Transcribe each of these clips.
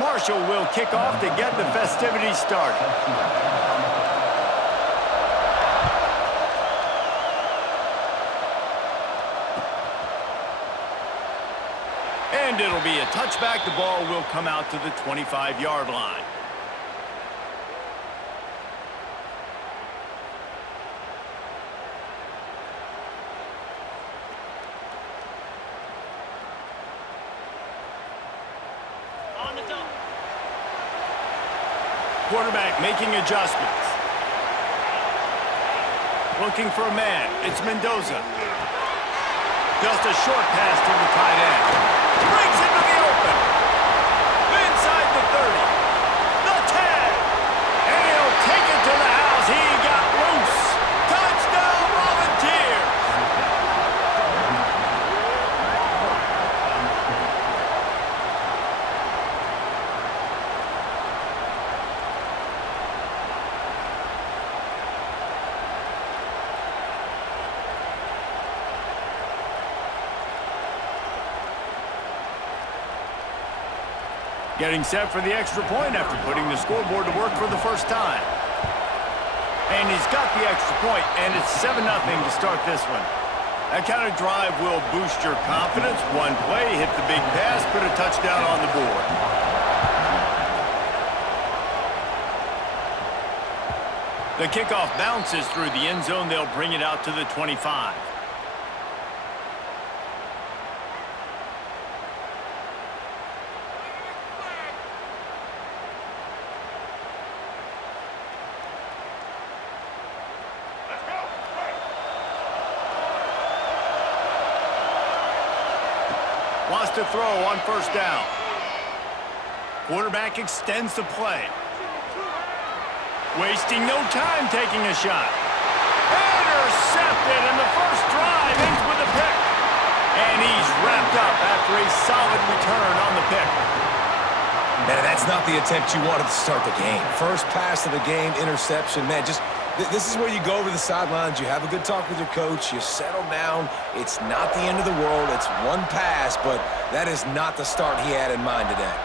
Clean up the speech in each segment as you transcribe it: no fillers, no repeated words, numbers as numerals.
Marshall will kick off to get the festivities started. And it'll be a touchback. The ball will come out to the 25-yard line. Quarterback making adjustments. Looking for a man. It's Mendoza. Just a short pass to the tight end. Brings it to the open. Inside the 30. The 10. And he'll take it to the house. He got loose. Touchdown, Volunteers. Getting set for the extra point after putting the scoreboard to work for the first time. And he's got the extra point, and it's 7-0 to start this one. That kind of drive will boost your confidence. One play, hit the big pass, put a touchdown on the board. The kickoff bounces through the end zone. They'll bring it out to the 25. Wants to throw on first down. Quarterback extends the play. Wasting no time taking a shot. Intercepted, and the first drive ends with a pick. And he's wrapped up after a solid return on the pick. Man, that's not the attempt you wanted to start the game. First pass of the game, interception. Man, this is where you go over the sidelines. You have a good talk with your coach. You settle down. It's not the end of the world. It's one pass, but that is not the start he had in mind today.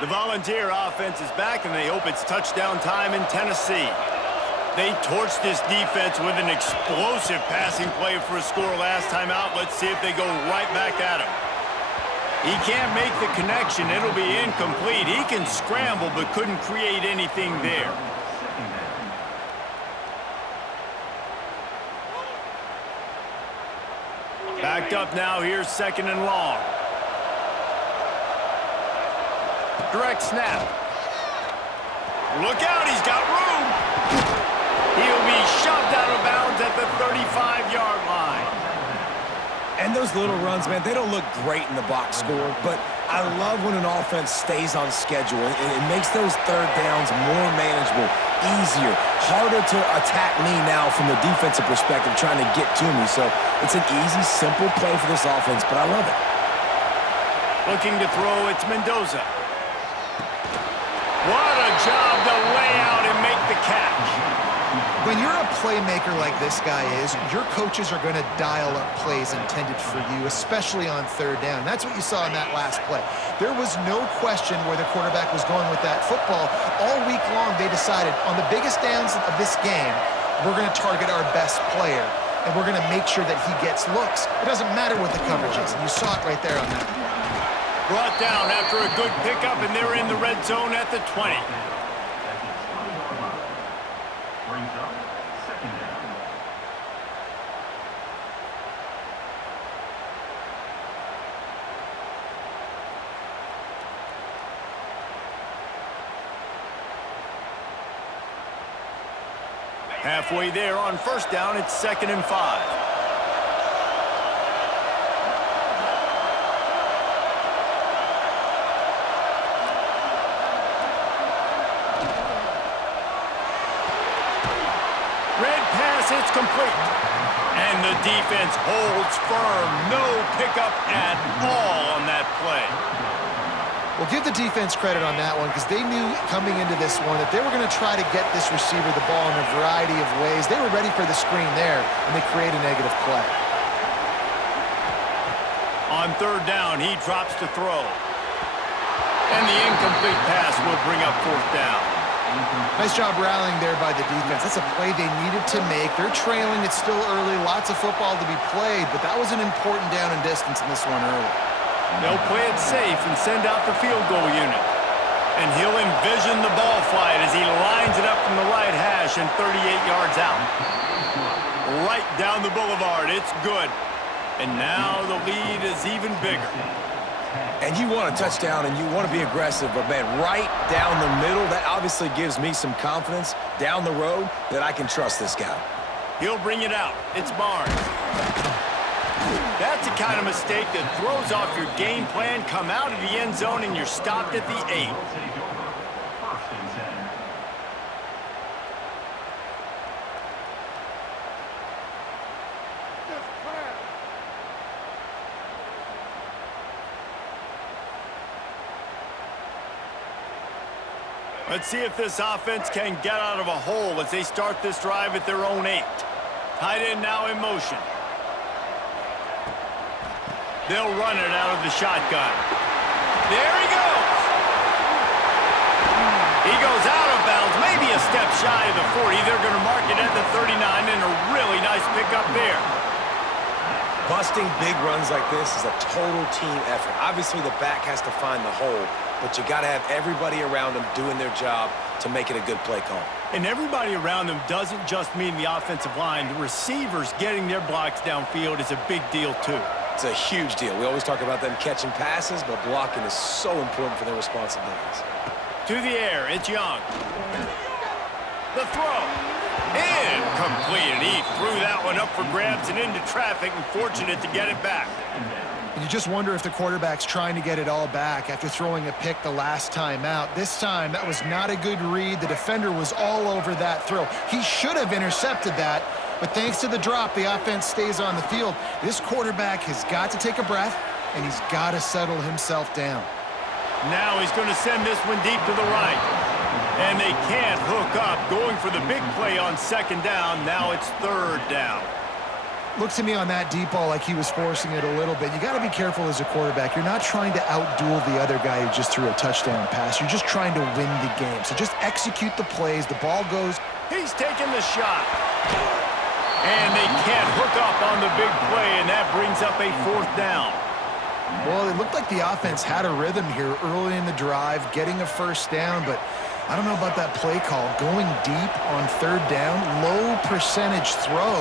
The Volunteer offense is back, and they hope it's touchdown time in Tennessee. They torched this defense with an explosive passing play for a score last time out. Let's see if they go right back at him. He can't make the connection. It'll be incomplete. He can scramble, but couldn't create anything there. Backed up now. Here's second and long. Direct snap. Look out, he's got room. He'll be shoved out of bounds at the 35-yard line. And those little runs, man, they don't look great in the box score, but I love when an offense stays on schedule. It makes those third downs more manageable, easier, harder to attack me now from the defensive perspective trying to get to me. So it's an easy, simple play for this offense, but I love it. Looking to throw, it's Mendoza. What a job to lay out and make the catch. When you're a playmaker like this guy is, your coaches are going to dial up plays intended for you, especially on third down. That's what you saw in that last play. There was no question where the quarterback was going with that football. All week long, they decided on the biggest downs of this game, we're going to target our best player, and we're going to make sure that he gets looks. It doesn't matter what the coverage is, and you saw it right there on that. Brought down after a good pickup, and they're in the red zone at the 20. Halfway there on first down, it's 2nd and 5. It's complete. And the defense holds firm. No pickup at all on that play. Well, give the defense credit on that one because they knew coming into this one that they were going to try to get this receiver the ball in a variety of ways. They were ready for the screen there, and they create a negative play. On third down, he drops to throw. And the incomplete pass will bring up fourth down. Nice job rallying there by the defense. That's a play they needed to make. They're trailing. It's still early. Lots of football to be played, but that was an important down and distance in this one early. They'll play it safe and send out the field goal unit. And he'll envision the ball flight as he lines it up from the right hash and 38 yards out. Right down the boulevard. It's good. And now the lead is even bigger. And you want a touchdown and you want to be aggressive, but man, right down the middle, that obviously gives me some confidence down the road that I can trust this guy. He'll bring it out. It's Barnes. That's the kind of mistake that throws off your game plan. Come out of the end zone and you're stopped at the 8. Let's see if this offense can get out of a hole as they start this drive at their own 8. Tight end now in motion. They'll run it out of the shotgun. There he goes. He goes out of bounds, maybe a step shy of the 40. They're going to mark it at the 39, and a really nice pickup there. Busting big runs like this is a total team effort. Obviously, the back has to find the hole, but you got to have everybody around them doing their job to make it a good play call. And everybody around them doesn't just mean the offensive line. The receivers getting their blocks downfield is a big deal, too. It's a huge deal. We always talk about them catching passes, but blocking is so important for their responsibilities. To the air, it's Young. The throw. Incomplete. He threw that one up for grabs and into traffic, and fortunate to get it back. And you just wonder if the quarterback's trying to get it all back after throwing a pick the last time out. This time, that was not a good read. The defender was all over that throw. He should have intercepted that, but thanks to the drop, the offense stays on the field. This quarterback has got to take a breath, and he's got to settle himself down. Now he's going to send this one deep to the right. And they can't hook up, going for the big play on second down. Now it's third down. Looks to me on that deep ball like he was forcing it a little bit. You got to be careful as a quarterback. You're not trying to outduel the other guy who just threw a touchdown pass. You're just trying to win the game. So just execute the plays. The ball goes. He's taking the shot. And they can't hook up on the big play, and that brings up a fourth down. Well, it looked like the offense had a rhythm here early in the drive, getting a first down, but I don't know about that play call. Going deep on third down, low percentage throw,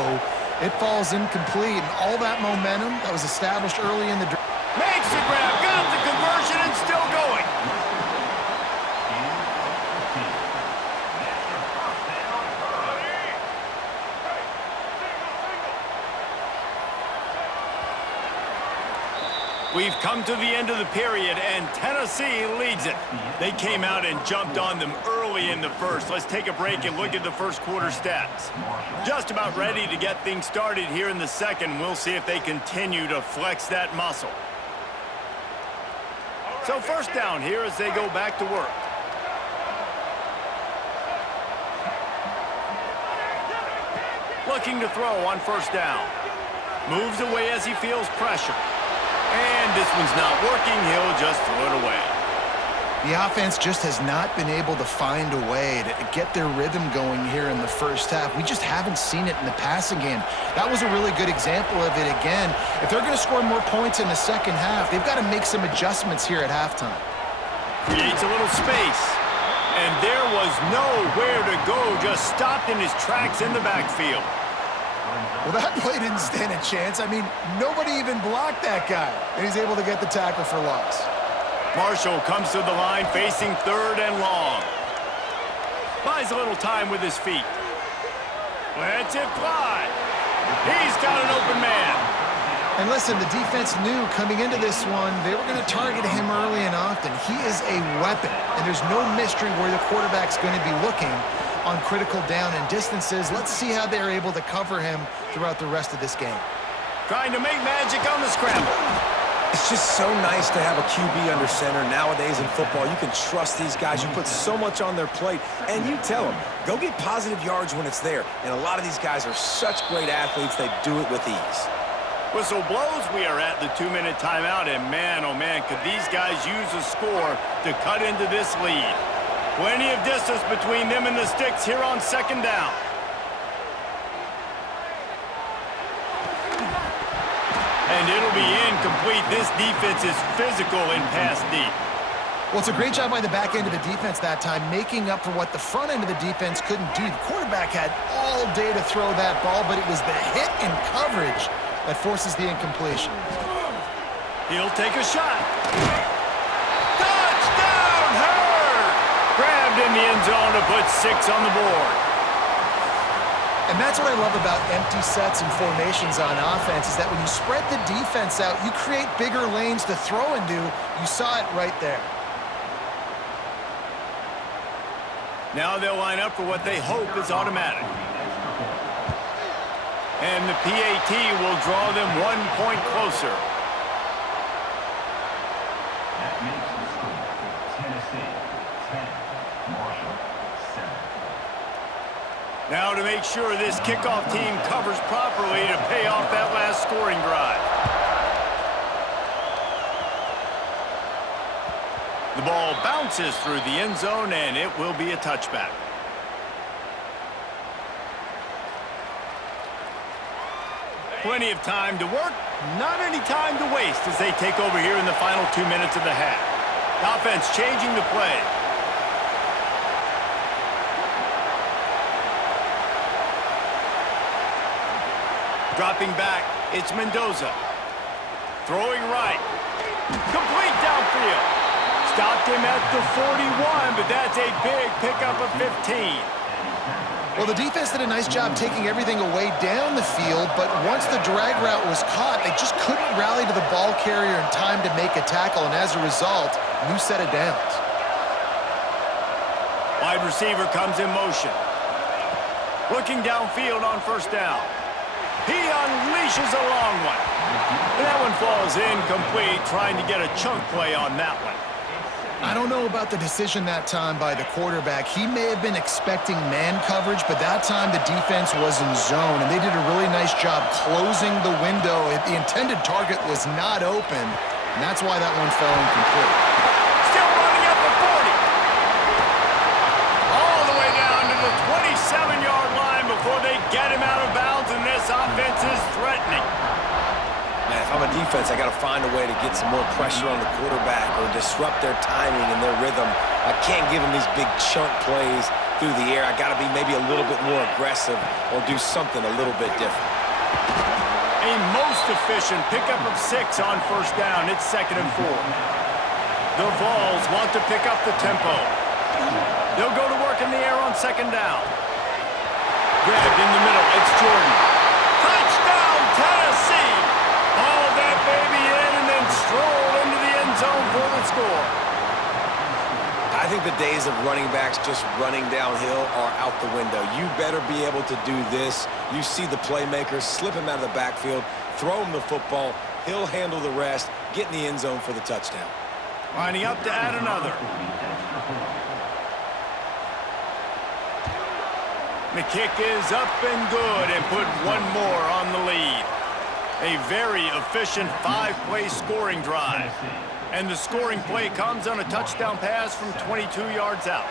it falls incomplete, and all that momentum that was established early in the drive. Makes the grab, got the conversion, and still going. We've come to the end of the period, and Tennessee leads it. They came out and jumped on them early in the first. Let's take a break and look at the first quarter stats. Just about ready to get things started here in the second. We'll see if they continue to flex that muscle. So first down here as they go back to work. Looking to throw on first down. Moves away as he feels pressure. And this one's not working. He'll just throw it away. The offense just has not been able to find a way to get their rhythm going here in the first half. We just haven't seen it in the passing game. That was a really good example of it again. If they're going to score more points in the second half, they've got to make some adjustments here at halftime. Creates a little space. And there was nowhere to go. Just stopped in his tracks in the backfield. Well, that play didn't stand a chance. I mean, nobody even blocked that guy. And he's able to get the tackle for loss. Marshall comes to the line facing third and long. Buys a little time with his feet. Lets it fly. He's got an open man. And listen, the defense knew coming into this one, they were going to target him early and often. He is a weapon, and there's no mystery where the quarterback's going to be looking on critical down and distances. Let's see how they're able to cover him throughout the rest of this game. Trying to make magic on the scramble. It's just so nice to have a QB under center. Nowadays in football, you can trust these guys. You put so much on their plate, and you tell them, go get positive yards when it's there. And a lot of these guys are such great athletes, they do it with ease. Whistle blows, we are at the 2-minute timeout, and man, oh man, could these guys use a score to cut into this lead. Plenty of distance between them and the sticks here on second down. And it'll be incomplete. This defense is physical and pass deep. Well, it's a great job by the back end of the defense that time, making up for what the front end of the defense couldn't do. The quarterback had all day to throw that ball, but it was the hit and coverage that forces the incompletion. He'll take a shot. Touchdown, Hurd! Grabbed in the end zone to put 6 on the board. And that's what I love about empty sets and formations on offense, is that when you spread the defense out, you create bigger lanes to throw into. You saw it right there. Now they'll line up for what they hope is automatic. And the PAT will draw them 1 point closer. That makes the score Tennessee 10, Marshall 7. Now to make sure this kickoff team covers properly to pay off that last scoring drive. The ball bounces through the end zone, and it will be a touchback. Plenty of time to work, not any time to waste as they take over here in the final 2 minutes of the half. Offense changing the play. Dropping back, it's Mendoza. Throwing right. Complete downfield. Stopped him at the 41, but that's a big pickup of 15. Well, the defense did a nice job taking everything away down the field, but once the drag route was caught, they just couldn't rally to the ball carrier in time to make a tackle, and as a result, new set of downs. Wide receiver comes in motion. Looking downfield on first down. He unleashes a long one. And that one falls incomplete, trying to get a chunk play on that one. I don't know about the decision that time by the quarterback. He may have been expecting man coverage, but that time the defense was in zone, and they did a really nice job closing the window. The intended target was not open, and that's why that one fell incomplete. Still running up the 40. All the way down to the 27-yard line before they get him out of bounds, and this offense is threatening. Man, if I'm a defense, I got to find a way to get some more pressure on the quarterback or disrupt their timing and their rhythm. I can't give them these big chunk plays through the air. I got to be maybe a little bit more aggressive or do something a little bit different. A most efficient pickup of 6 on first down. It's 2nd and 4. The Vols want to pick up the tempo. They'll go to work in the air on 2nd down. Grabbed in the middle. It's Jordan. Touchdown, Tennessee! Haul that baby in and then stroll into the end zone for the score. I think the days of running backs just running downhill are out the window. You better be able to do this. You see the playmaker, slip him out of the backfield, throw him the football, he'll handle the rest, get in the end zone for the touchdown. Lining up to add another. The kick is up and good and put one more on the lead. A very efficient 5-play scoring drive. And the scoring play comes on a touchdown pass from 22 yards out.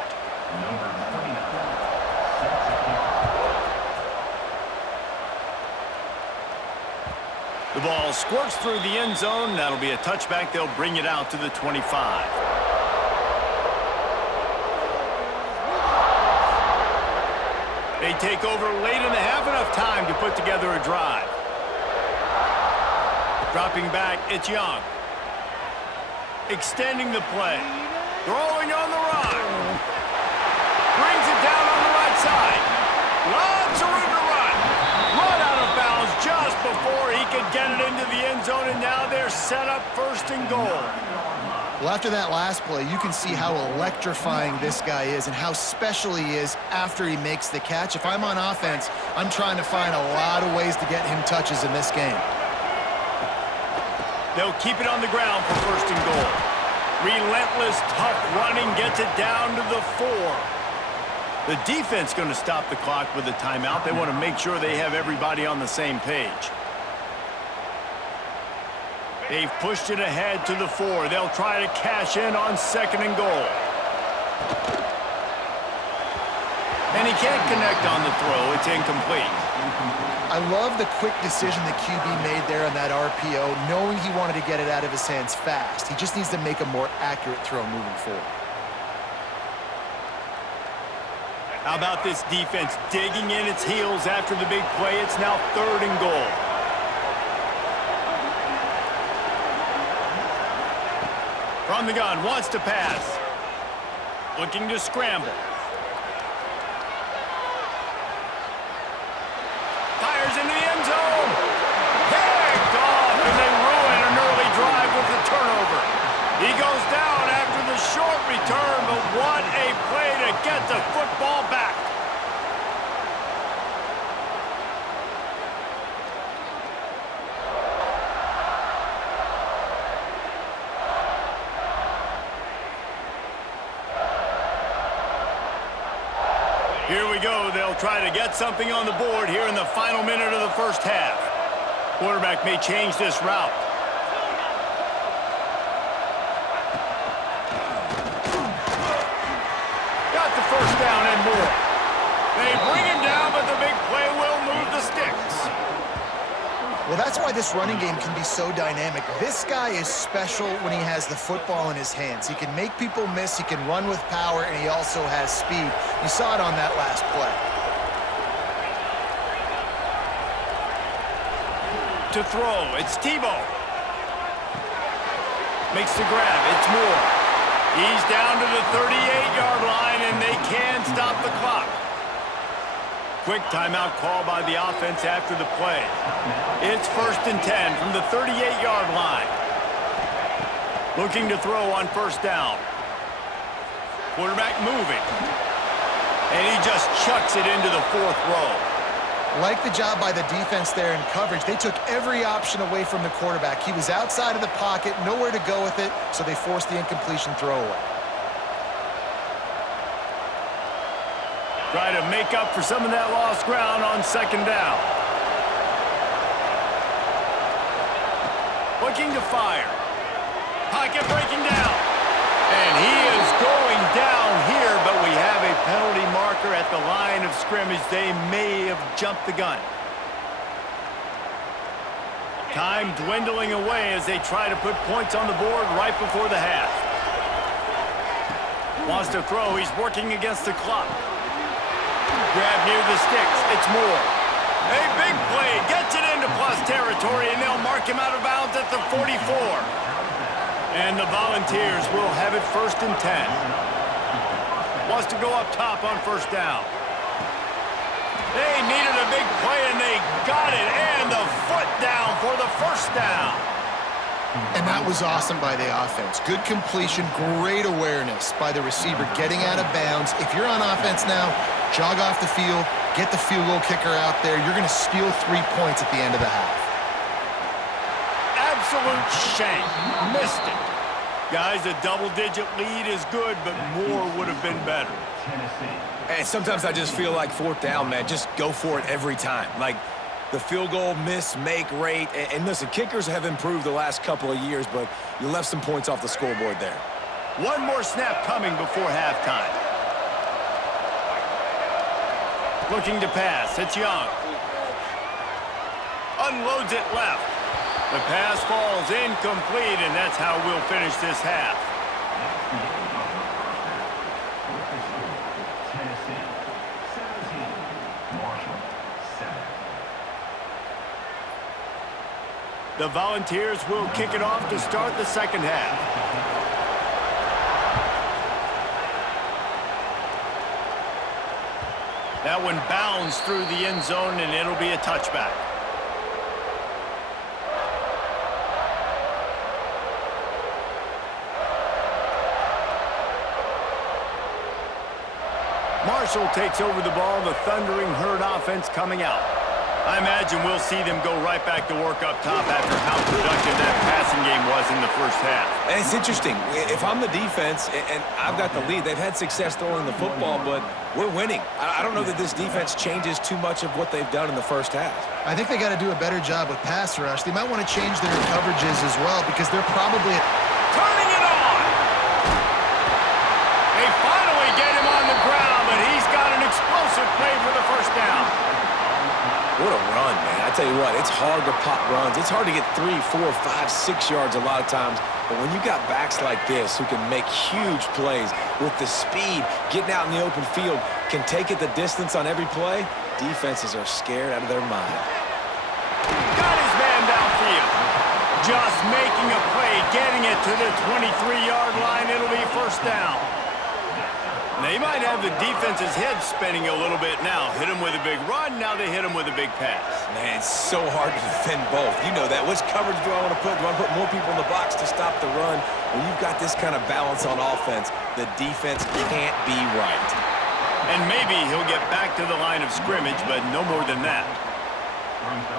The ball squirts through the end zone. That'll be a touchback. They'll bring it out to the 25. They take over late in the half, enough time to put together a drive. Dropping back, it's Young. Extending the play. Throwing on the run. Brings it down on the right side. Lots of room to run. Run out of bounds just before he could get it into the end zone, and now they're set up 1st and goal. Well, after that last play, you can see how electrifying this guy is and how special he is after he makes the catch. If I'm on offense, I'm trying to find a lot of ways to get him touches in this game. They'll keep it on the ground for first and goal. Relentless, tough running gets it down to the 4. The defense going to stop the clock with a timeout. They want to make sure they have everybody on the same page. They've pushed it ahead to the 4. They'll try to cash in on second and goal. And he can't connect on the throw. It's incomplete. I love the quick decision the QB made there on that RPO, knowing he wanted to get it out of his hands fast. He just needs to make a more accurate throw moving forward. How about this defense digging in its heels after the big play? It's now third and goal. From the gun, wants to pass. Looking to scramble. Fires into the end zone. Picked off, and they ruin an early drive with the turnover. He goes down after the short return, but what a play to get the football back. Here we go. They'll try to get something on the board here in the final minute of the first half. Quarterback may change this route. Got the first down and more. They bring him down, but the big play will move the sticks. Well, that's why this running game can be so dynamic. This guy is special when he has the football in his hands. He can make people miss, he can run with power, and he also has speed. You saw it on that last play. To throw, it's Tebow. Makes the grab, it's Moore. He's down to the 38-yard line, and they can stop the clock. Quick timeout call by the offense after the play. It's first and 10 from the 38-yard line. Looking to throw on first down. Quarterback moving. And he just chucks it into the 4th row. Like the job by the defense there in coverage. They took every option away from the quarterback. He was outside of the pocket, nowhere to go with it, so they forced the incompletion throwaway. Try to make up for some of that lost ground on second down. Looking to fire. Pocket breaking down. And he is going down here, but we have a penalty marker at the line of scrimmage. They may have jumped the gun. Time dwindling away as they try to put points on the board right before the half. Wants to throw. He's working against the clock. Grab near the sticks. It's Moore. A big play. Gets it into plus territory, and they'll mark him out of bounds at the 44. And the Volunteers will have it first and 10. Wants to go up top on first down. They needed a big play, and they got it. And the foot down for the first down. And that was awesome by the offense. Good completion, great awareness by the receiver getting out of bounds. If you're on offense now, jog off the field, get the field goal kicker out there. You're going to steal 3 points at the end of the half. Absolute shank. Missed it. Guys, a double-digit lead is good, but more would have been better. And sometimes I just feel like 4th down, man. Just go for it every time. Like the field goal miss-make rate. And listen, kickers have improved the last couple of years, but you left some points off the scoreboard there. One more snap coming before halftime. Looking to pass. It's Young. Unloads it left. The pass falls incomplete, and that's how we'll finish this half. Tennessee 17, Marshall 7. The Volunteers will kick it off to start the second half. That one bounds through the end zone, and it'll be a touchback. Marshall takes over the ball, the Thundering Herd offense coming out. I imagine we'll see them go right back to work up top after how productive that passing game first half. And it's interesting. If I'm the defense and I've got the lead, they've had success throwing the football, but we're winning. I don't know that this defense changes too much of what they've done in the first half. I think they got to do a better job with pass rush. They might want to change their coverages as well because they're probably Turning it on! They finally get him on the ground, but he's got an explosive play for the first down. What a run, man. I tell you what, it's hard to pop runs. It's hard to get 3, 4, 5, 6 yards a lot of times. But when you got backs like this who can make huge plays with the speed, getting out in the open field, can take it the distance on every play, defenses are scared out of their mind. Got his man downfield. Just making a play, getting it to the 23-yard line. It'll be first down. They might have the defense's head spinning a little bit now. Hit him with a big run, now they hit him with a big pass. Man, it's so hard to defend both. You know that. Which coverage do I want to put? Do I put more people in the box to stop the run? When you've got this kind of balance on offense, the defense can't be right. And maybe he'll get back to the line of scrimmage, but no more than that.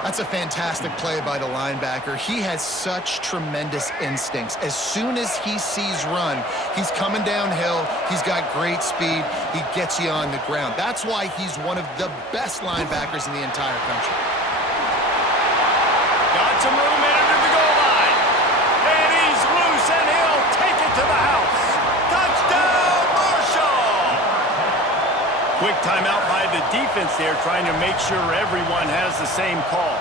That's a fantastic play by the linebacker. He has such tremendous instincts. As soon as he sees run, he's coming downhill. He's got great speed. He gets you on the ground. That's why he's one of the best linebackers in the entire country. Got some room in under the goal line. And he's loose, and he'll take it to the house. Touchdown, Marshall! Quick timeout by the defense there, trying to make sure everyone has the same call.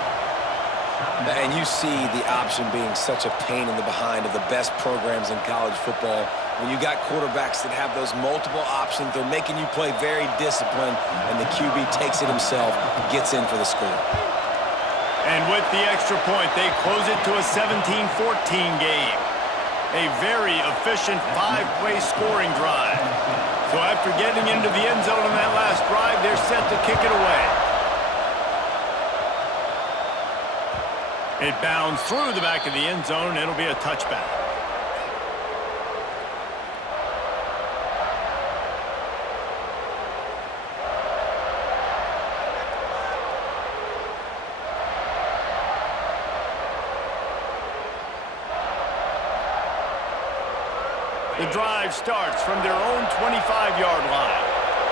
And you see the option being such a pain in the behind of the best programs in college football. When you got quarterbacks that have those multiple options, they're making you play very disciplined, and the QB takes it himself, gets in for the score. And with the extra point, they close it to a 17-14 game. A very efficient 5-play scoring drive. So after getting into the end zone in that last drive, they're set to kick it away. It bounds through the back of the end zone, and it'll be a touchback. The drive starts from their own 25-yard line.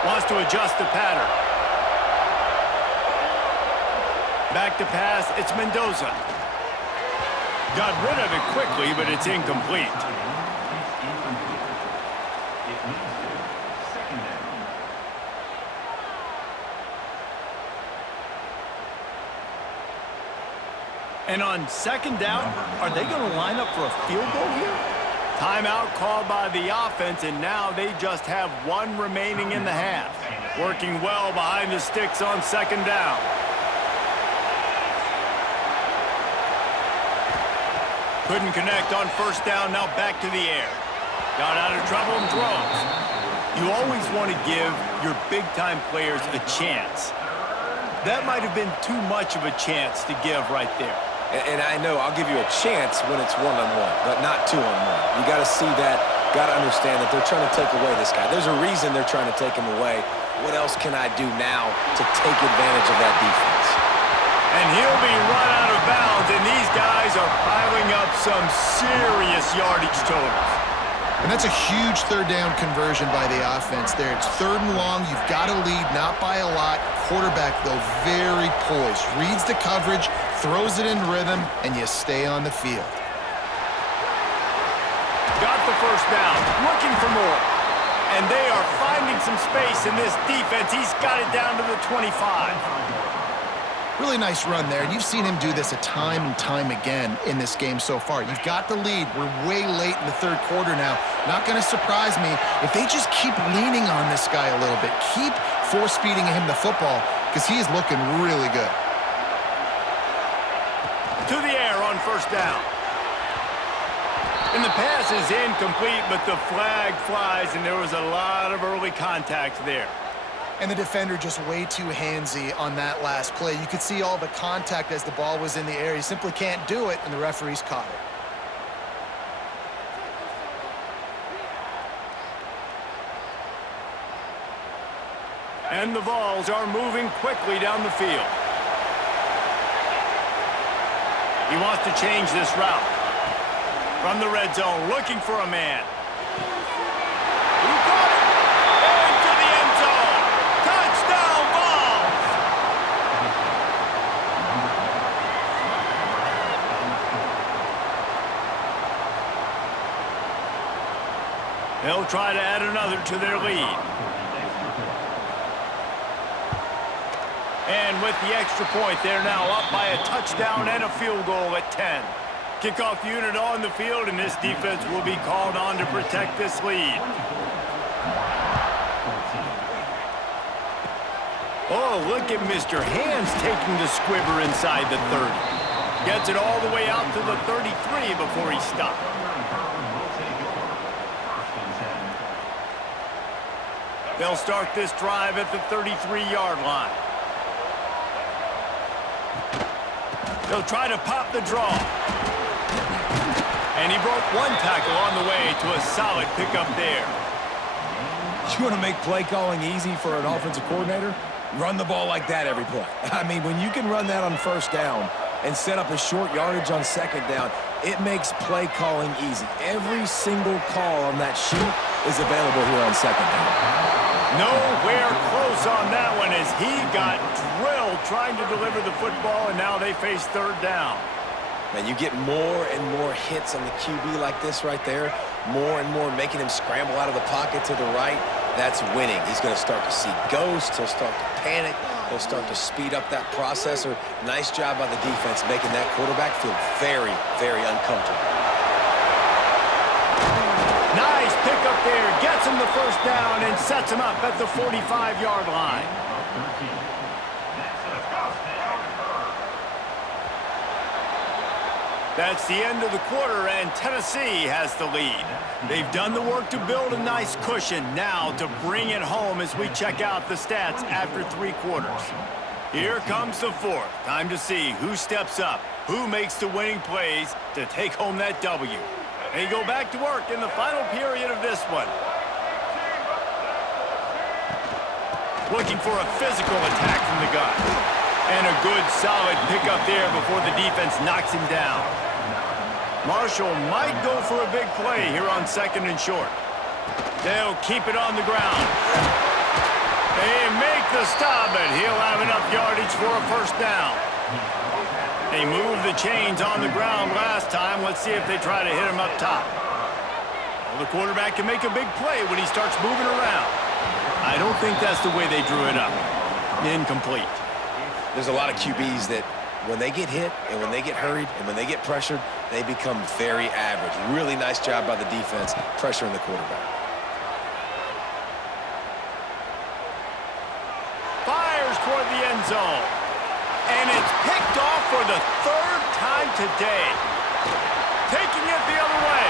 Wants to adjust the pattern. Back to pass, it's Mendoza. Got rid of it quickly, but it's incomplete. And on second down, are they going to line up for a field goal here? Timeout called by the offense, and now they just have one remaining in the half. Working well behind the sticks on second down. Couldn't connect on first down, now back to the air. Got out of trouble and throws. You always want to give your big-time players a chance. That might have been too much of a chance to give right there. And I know I'll give you a chance when it's one-on-one, but not two-on-one. You got to see that, got to understand that they're trying to take away this guy. There's a reason they're trying to take him away. What else can I do now to take advantage of that defense? And he'll be run out of bounds, and these guys are piling up some serious yardage totals. And that's a huge third down conversion by the offense there. It's third and long. You've got to lead, not by a lot. Quarterback, though, very poised. Reads the coverage, throws it in rhythm, and you stay on the field. Got the first down, looking for more. And they are finding some space in this defense. He's got it down to the 25. Really nice run there, and you've seen him do this a time and time again in this game so far. You've got the lead. We're way late in the third quarter now. Not going to surprise me if they just keep leaning on this guy a little bit. Keep force-feeding him the football because he is looking really good. To the air on first down. And the pass is incomplete, but the flag flies, and there was a lot of early contact there. And the defender just way too handsy on that last play. You could see all the contact as the ball was in the air. He simply can't do it, and the referees caught it. And the Vols are moving quickly down the field. He wants to change this route. From the red zone, looking for a man. He got it! Into the end zone! Touchdown, Vols! They'll try to add another to their lead. And with the extra point, they're now up by a touchdown and a field goal at 10. Kickoff unit on the field, and this defense will be called on to protect this lead. Oh, look at Mr. Hands taking the squibber inside the 30. Gets it all the way out to the 33 before he stopped. They'll start this drive at the 33-yard line. They'll try to pop the draw. And he broke one tackle on the way to a solid pickup there. You want to make play calling easy for an offensive coordinator? Run the ball like that every play. I mean, when you can run that on first down and set up a short yardage on second down, it makes play calling easy. Every single call on that sheet is available here on second down. Nowhere close on that one as he got drilled trying to deliver the football, and now they face third down. Man, you get more and more hits on the QB like this right there, more and more making him scramble out of the pocket to the right. That's winning. He's going to start to see ghosts. He'll start to panic. He'll start to speed up that processor. Nice job by the defense making that quarterback feel very, very uncomfortable. Nice pickup there. Gets him the first down and sets him up at the 45-yard line. That's the end of the quarter, and Tennessee has the lead. They've done the work to build a nice cushion. Now to bring it home as we check out the stats after 3 quarters. Here comes the fourth. Time to see who steps up, who makes the winning plays to take home that W. They go back to work in the final period of this one. Looking for a physical attack from the gun. And a good, solid pickup there before the defense knocks him down. Marshall might go for a big play here on second and short. They'll keep it on the ground. They make the stop, but he'll have enough yardage for a first down. They moved the chains on the ground last time. Let's see if they try to hit him up top. Well, the quarterback can make a big play when he starts moving around. I don't think that's the way they drew it up. Incomplete. There's a lot of QBs that when they get hit and when they get hurried and when they get pressured, they become very average. Really nice job by the defense pressuring the quarterback. Fires toward the end zone. And it's picked off for the 3rd time today. Taking it the other way.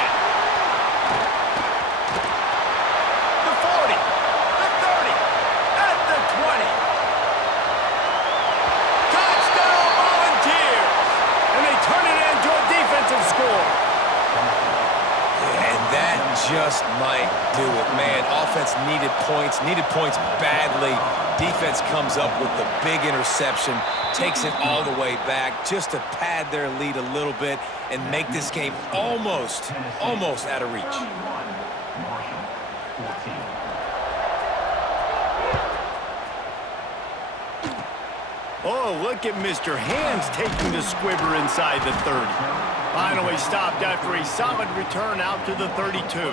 The 40, the 30, at the 20. Touchdown Volunteers! And they turn it into a defensive score. And that just might do it, man. Offense needed points badly. Defense comes up with the big interception, takes it all the way back just to pad their lead a little bit and make this game almost out of reach. Oh, look at Mr. Hands taking the squibber inside the 30. Finally stopped after a solid return out to the 32.